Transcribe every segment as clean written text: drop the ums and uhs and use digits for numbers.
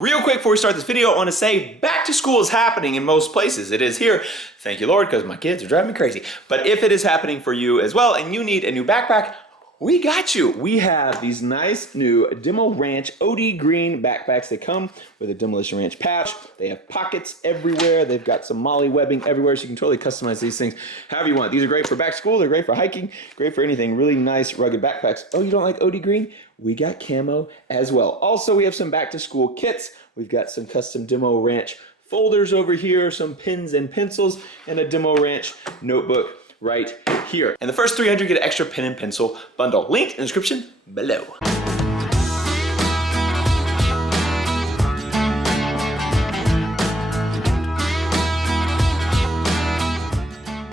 Real quick before we start this video, I want to say back to school is happening in most places. It is here. Thank you, Lord, because my kids are driving me crazy. But if it is happening for you as well and you need a new backpack, we got you. We have these nice new Demo Ranch OD green backpacks. They come with a Demolition Ranch patch. They have pockets everywhere. They've got some molly webbing everywhere, so you can totally customize these things however you want. These are great for back to school. They're great for hiking, great for anything. Really nice, rugged backpacks. Oh, you don't like OD green? We got camo as well. Also, we have some back to school kits. We've got some custom Demo Ranch folders over here, some pens and pencils, and a Demo Ranch notebook right here. And the first 300 get an extra pen and pencil bundle. Link in the description below.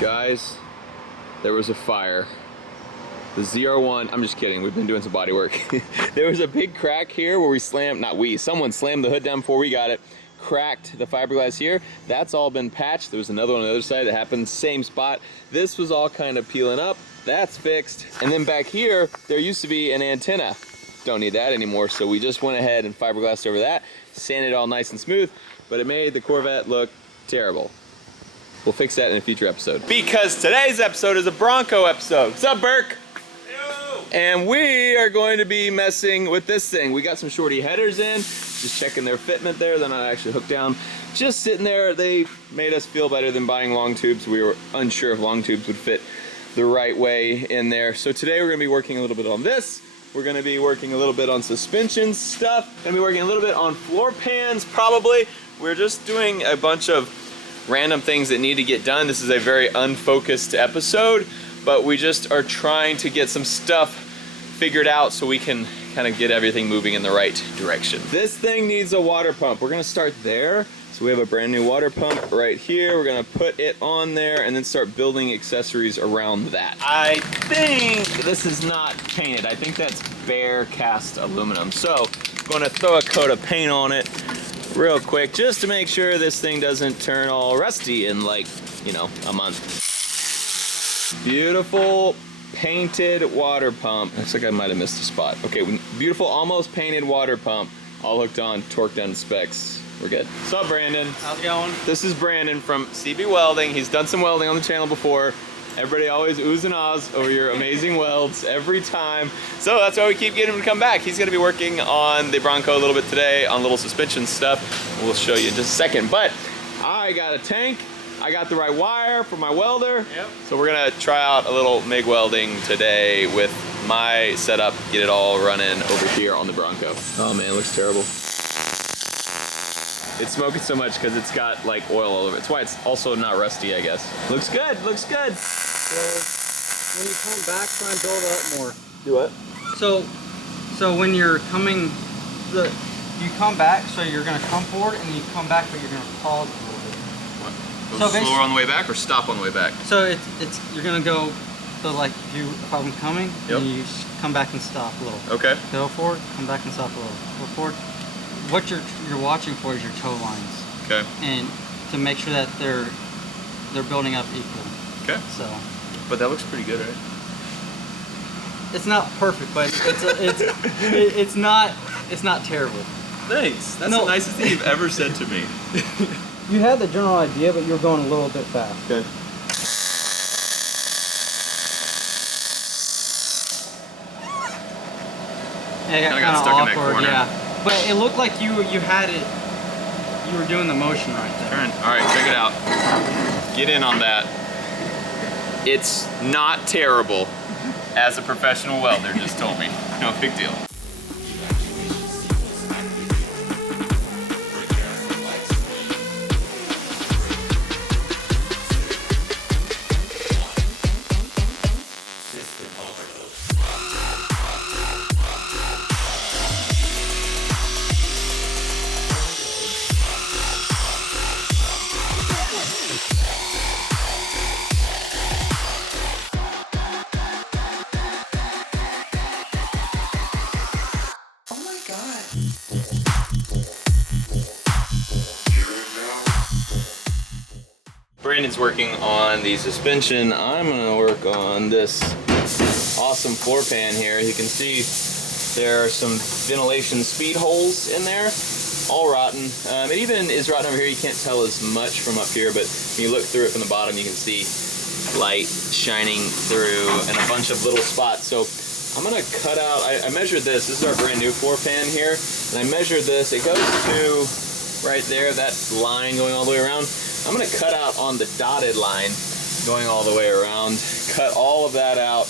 Guys, there was a fire. The ZR1, I'm just kidding, we've been doing some body work. There was a big crack here where we slammed, someone slammed the hood down before we got it, cracked the fiberglass here. That's all been patched. There was another one on the other side that happened, same spot. This was all kind of peeling up. That's fixed. And then back here, there used to be an antenna. Don't need that anymore, so we just went ahead and fiberglassed over that, sanded it all nice and smooth, but it made the Corvette look terrible. We'll fix that in a future episode. Because today's episode is a Bronco episode. What's up, Burke? And we are going to be messing with this thing. We got some shorty headers in, just checking their fitment there. They're not actually hooked down. Just sitting there, they made us feel better than buying long tubes. We were unsure if long tubes would fit the right way in there. So today we're gonna be working a little bit on this. We're gonna be working a little bit on suspension stuff. Gonna be working a little bit on floor pans, probably. We're just doing a bunch of random things that need to get done. This is a very unfocused episode, but we just are trying to get some stuff figured out so we can kind of get everything moving in the right direction. This thing needs a water pump. We're gonna start there. So we have a brand new water pump right here. We're gonna put it on there and then start building accessories around that. I think this is not painted. I think that's bare cast aluminum. So I'm gonna throw a coat of paint on it real quick just to make sure this thing doesn't turn all rusty in like, you know, a month. Beautiful painted water pump. Looks like I might have missed a spot. Okay, beautiful almost painted water pump. All hooked on, torqued down to specs. We're good. What's up, Brandon? How's it going? This is Brandon from Mig Welding. He's done some welding on the channel before. Everybody always oohs and ahs over your amazing welds every time. So that's why we keep getting him to come back. He's gonna be working on the Bronco a little bit today on little suspension stuff. We'll show you in just a second. But I got a tank. I got the right wire for my welder. Yep. So we're gonna try out a little MIG welding today with my setup, get it all running over here on the Bronco. Oh man, it looks terrible. It's smoking so much because it's got like oil all over it. It's why it's also not rusty, I guess. Looks good, looks good. So when you come back, try and build it up more. Do what? So when you're coming, you come back, so you're gonna come forward and you come back, but you're gonna pause a little bit. What? Go slower on the way back or stop on the way back? So it's you're gonna go, so like if I'm coming, yep. And you come back and stop a little. Okay. Go forward, come back and stop a little. Go forward. What you're watching for is your toe lines. Okay. And to make sure that they're building up equal. Okay. So. But that looks pretty good, right? It's not perfect, but it's not terrible. Thanks. That's the nicest thing you've ever said to me. You had the general idea, but you're going a little bit fast. Okay. Yeah, I got stuck awkward, in that corner. Yeah. But it looked like you had it. You were doing the motion right there. Turn. All right, check it out. Get in on that. It's not terrible, as a professional welder just told me. No big deal. Brandon's working on the suspension. I'm gonna work on this awesome floor pan here. You can see there are some ventilation speed holes in there. all rotten. It even is rotten over here. You can't tell as much from up here, but when you look through it from the bottom, you can see light shining through and a bunch of little spots. So I'm gonna cut out, I measured this. This is our brand new floor pan here, and I measured this. It goes to right there, that line going all the way around. I'm gonna cut out on the dotted line going all the way around, cut all of that out,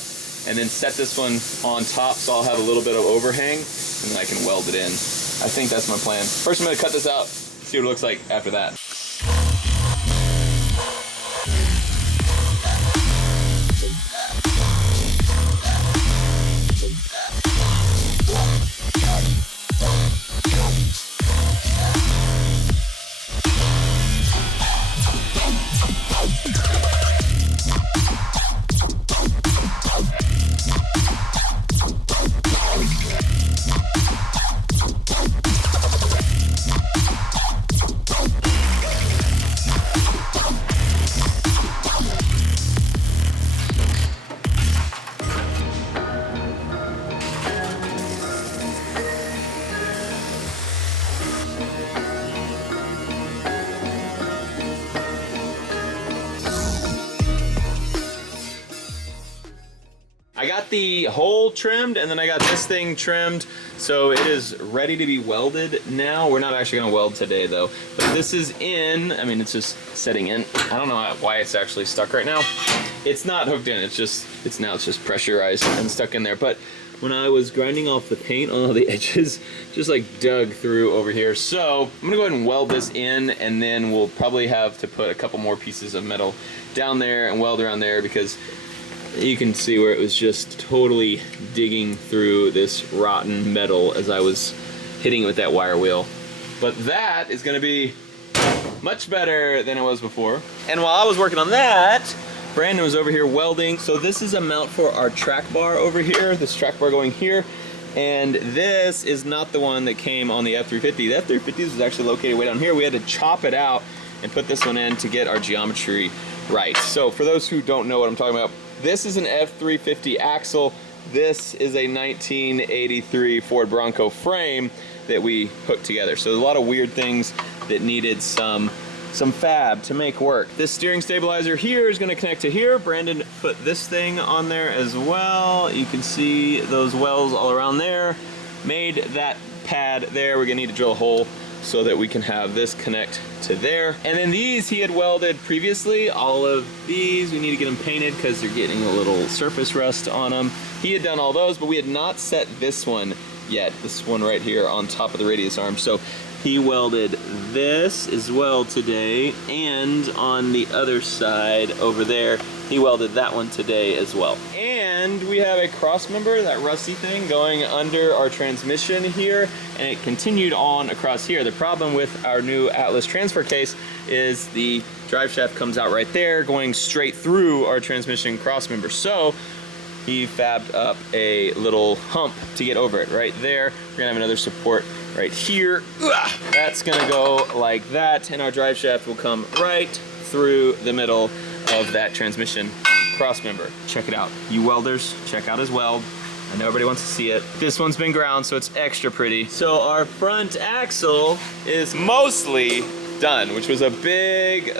and then set this one on top so I'll have a little bit of overhang, and then I can weld it in. I think that's my plan. First, I'm gonna cut this out, see what it looks like after that. I got the hole trimmed, and then I got this thing trimmed, so it is ready to be welded now. We're not actually gonna weld today though, but this is in, I mean, it's just setting in. I don't know why it's actually stuck right now. It's not hooked in, it's just pressurized and stuck in there. But when I was grinding off the paint on all the edges, just like dug through over here. So I'm gonna go ahead and weld this in, and then we'll probably have to put a couple more pieces of metal down there and weld around there, because you can see where it was just totally digging through this rotten metal as I was hitting it with that wire wheel. But that is gonna be much better than it was before. And while I was working on that, Brandon was over here welding. So this is a mount for our track bar over here, this track bar going here. And this is not the one that came on the F350. The F350 was actually located way down here. We had to chop it out and put this one in to get our geometry right. So for those who don't know what I'm talking about, this is an F350 axle. This is a 1983 Ford Bronco frame that we hooked together. So there's a lot of weird things that needed some fab to make work. This steering stabilizer here is going to connect to here. Brandon put this thing on there as well. You can see those wells all around there. Made that pad there. We're going to need to drill a hole so that we can have this connect to there. And then these he had welded previously. All of these, we need to get them painted because they're getting a little surface rust on them. He had done all those, but we had not set this one yet. This one right here on top of the radius arm. So he welded this as well today, and on the other side over there, he welded that one today as well. And we have a cross member, that rusty thing, going under our transmission here, and it continued on across here. The problem with our new Atlas transfer case is the drive shaft comes out right there, going straight through our transmission cross member. So he fabbed up a little hump to get over it right there. We're gonna have another support right here. That's gonna go like that, and our drive shaft will come right through the middle of that transmission cross member. Check it out. You welders, check out his weld. I know everybody wants to see it. This one's been ground, so it's extra pretty. So our front axle is mostly done, which was a big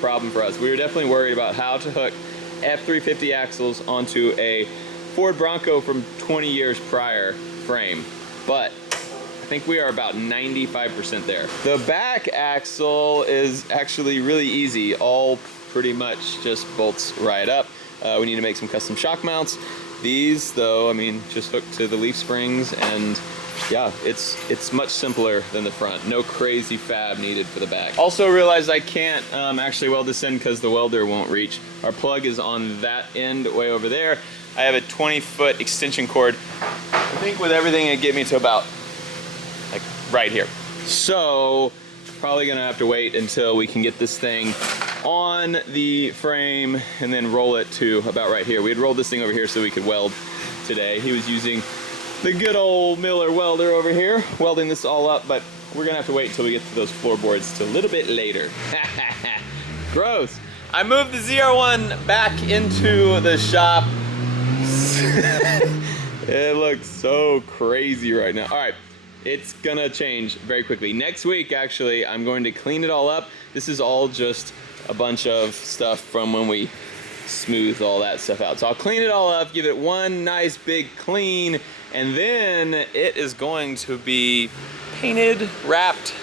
problem for us. We were definitely worried about how to hook F350 axles onto a Ford Bronco from 20 years prior frame, but I think we are about 95% there. The back axle is actually really easy. All pretty much just bolts right up. We need to make some custom shock mounts. These though, I mean, just hook to the leaf springs, and yeah, it's much simpler than the front. No crazy fab needed for the back. Also realized I can't actually weld this in because the welder won't reach. Our plug is on that end way over there. I have a 20-foot extension cord. I think with everything it'd get me to about like right here. So probably gonna have to wait until we can get this thing on the frame and then roll it to about right here. We had rolled this thing over here so we could weld today. He was using the good old Miller welder over here, welding this all up, but we're gonna have to wait until we get to those floorboards till a little bit later. Gross. I moved the ZR1 back into the shop. It looks so crazy right now. All right, It's gonna change very quickly. Next week, actually, I'm going to clean it all up. This is all just a bunch of stuff from when we smoothed all that stuff out. So I'll clean it all up, give it one nice big clean, and then it is going to be painted, wrapped.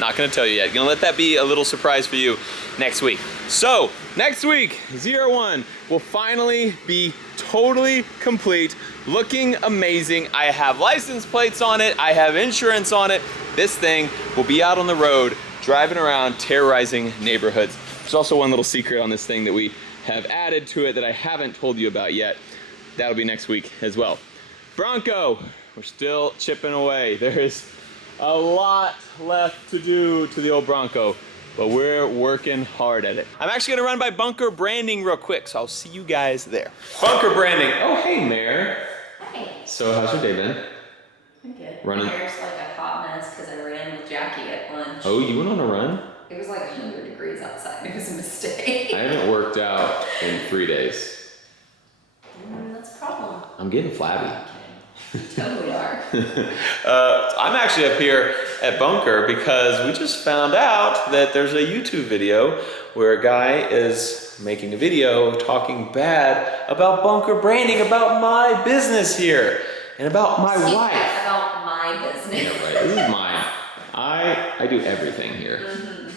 Not gonna tell you yet. Gonna let that be a little surprise for you next week. So next week, ZR1 will finally be totally complete, looking amazing. I have license plates on it, I have insurance on it. This thing will be out on the road, driving around, terrorizing neighborhoods. There's also one little secret on this thing that we have added to it that I haven't told you about yet. That'll be next week as well. Bronco, we're still chipping away. There is a lot left to do to the old Bronco, but we're working hard at it. I'm actually gonna run by Bunker Branding real quick, so I'll see you guys there. Bunker Branding. Oh, hey, Mare. Hey. So how's your day been? I'm good. Running. My hair's like a hot mess because I ran with Jackie at lunch. Oh, you went on a run? It was like 100 degrees outside. It was a mistake. I haven't worked out in 3 days. That's a problem. I'm getting flabby. You totally are. I'm actually up here at Bunker because we just found out that there's a YouTube video where a guy is making a video talking bad about Bunker Branding, about my business here, and about my wife. About my business. Yeah, right. This is mine. I do everything here.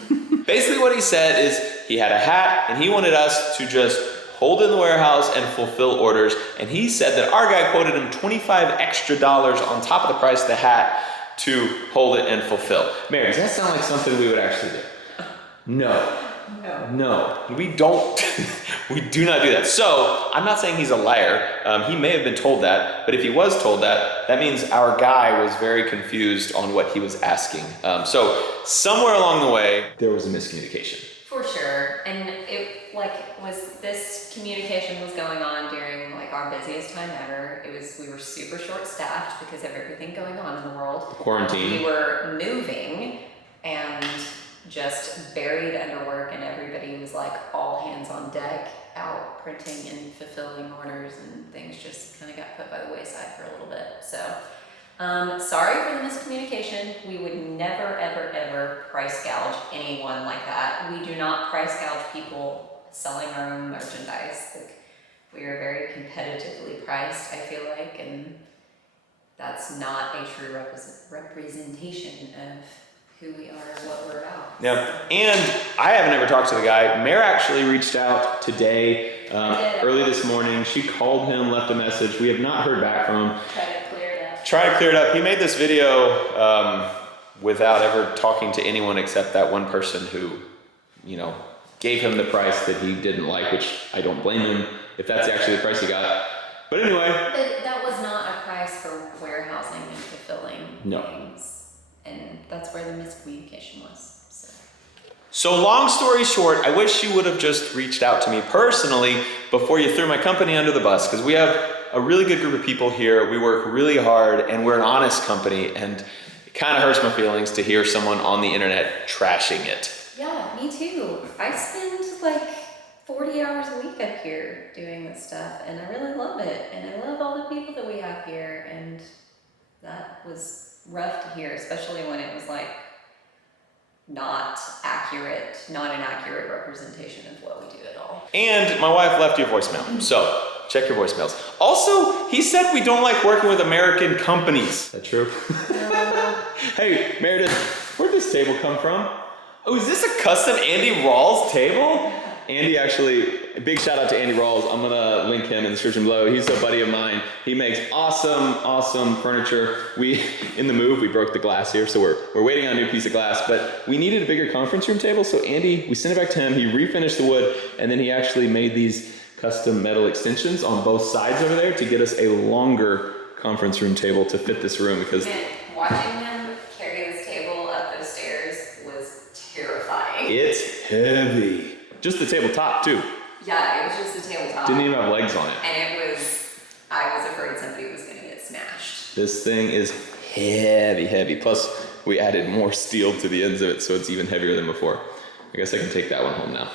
Basically what he said is he had a hat and he wanted us to just hold in the warehouse and fulfill orders. And he said that our guy quoted him $25 extra on top of the price of the hat to hold it and fulfill. Mary, does that sound like something we would actually do? No. No, we don't. We do not do that. So I'm not saying he's a liar. He may have been told that, but if he was told that, that means our guy was very confused on what he was asking. So somewhere along the way, there was a miscommunication. For sure. And it was this communication was going on during like our busiest time ever. We were super short staffed because of everything going on in the world. Quarantine. We were moving and just buried under work, and everybody was like all hands on deck out printing and fulfilling orders, and things just kind of got put by the wayside for a little bit. So sorry for the miscommunication. We would never ever ever price gouge anyone like that. We do not price gouge people selling our own merchandise. Like, we are very competitively priced, I feel like, and that's not a true representation of who we are, what we're about. Yeah, and I haven't ever talked to the guy. Mare actually reached out today, early this morning. She called him, left a message. We have not heard back from him. Try to clear it up. He made this video without ever talking to anyone except that one person who, gave him the price that he didn't like, which I don't blame him if that's actually the price he got. But anyway. That was not a price for warehousing and fulfilling things. And that's where the miscommunication was. So long story short, I wish you would have just reached out to me personally before you threw my company under the bus, because we have a really good group of people here. We work really hard and we're an honest company, and it kind of hurts my feelings to hear someone on the internet trashing it. Yeah, me too. I spend like 40 hours a week up here doing this stuff, and I really love it. And I love all the people that we have here, and that was rough to hear, especially when it was like not an accurate representation of what we do at all. And my wife left you a voicemail, so check your voicemails. Also, he said we don't like working with American companies. Is that true? Hey, Meredith, where'd this table come from? Oh, is this a custom Andy Rawls table? Andy actually, a big shout out to Andy Rawls. I'm gonna link him in the description below. He's a buddy of mine. He makes awesome furniture. In the move, we broke the glass here, so we're waiting on a new piece of glass, but we needed a bigger conference room table, so Andy, we sent it back to him. He refinished the wood, and then he actually made these custom metal extensions on both sides over there to get us a longer conference room table to fit this room, because watching them carry this table up those stairs was terrifying. It's heavy. Just the tabletop too. Yeah, it was just the tabletop. Didn't even have legs on it. And I was afraid somebody was gonna get smashed. This thing is heavy. Plus, we added more steel to the ends of it, so it's even heavier than before. I guess I can take that one home now.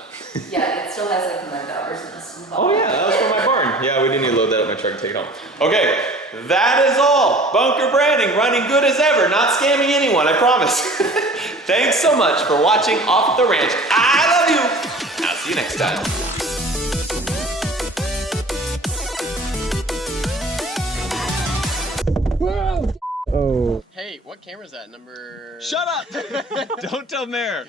Yeah, it still has like a mud dauber's nest. Oh yeah, that was from my barn. Yeah, we didn't need to load that up in my truck and take it home. Okay, that is all. Bunker Branding, running good as ever, not scamming anyone, I promise. Thanks so much for watching Off the Ranch. I love you. I'll see you next time. Oh. Hey, what camera is that? Number... Shut up! Don't tell Mayor.